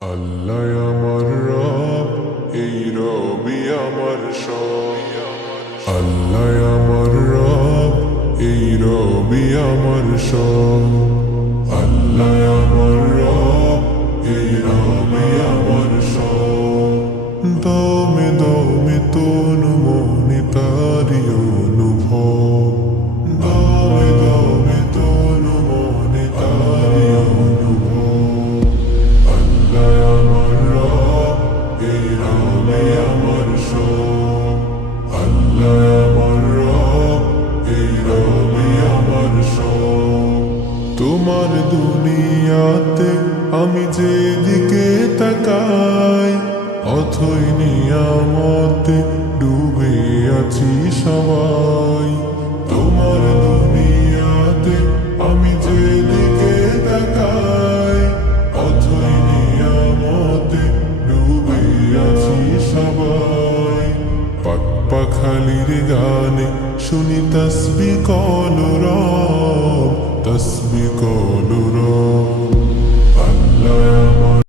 আল্লাহ আমার রব, এই রবি আমার সব। আল্লাহ আমার রব, এই রবি আমার সব। আল্লাহ আমার রব, এই রবি আমার সব। দমে দমে তনু মনে তারি অনুভব। দমে দমে তনু মনে তারি অনুভব। আল্লাহ আমার রব, এই রবি আমার সব। আল্লাহ আমার রব, এই রবি আমার সব। তোমার দুনিয়াতে আমি যেদিকে তাকাই, অথই নিয়ামতে ডুবে আছি সবাই। তোমার দুনিয়াতে আমি যেদিকে তাকাই, অথই নিয়ামতে ডুবে আছি সবাই। পাক পাখালির গানে শুনি তসবিহ কলরব, তসবিহ কলরব। আল্লাহ